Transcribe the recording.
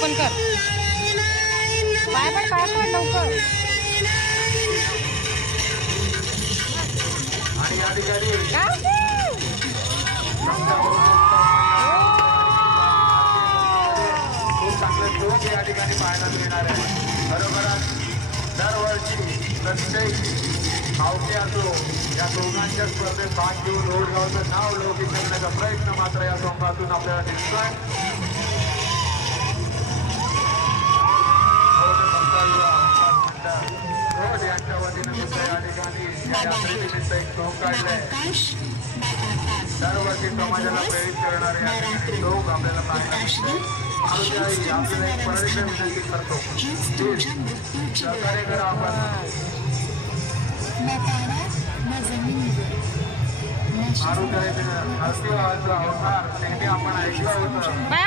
पण कर पाय पड लवकर. आणि या ठिकाणी खूप चांगलं शोक या ठिकाणी पाहायला मिळणार आहे. बरोबरच दरवर्षी प्रत्येक गावचे असो या दोघांच्या स्पर्धेत भाग घेऊन रोडगावचं नाव लौकिक करण्याचा प्रयत्न मात्र या संघातून आपल्याला दिसतोय. यांच्या वतीनं सुद्धा या ठिकाणी या यात्रेनिमित्त एक शोक काढलाय. दरवर्षी समाजाला प्रेरित करणारे या ठिकाणी लोक आपल्याला पाहायला आपल्याला एक परळीचा विनंती करतो. सहकार्य करा आपण. आरोग्याचे अवतार नेहमी आपण ऐकलं होतं.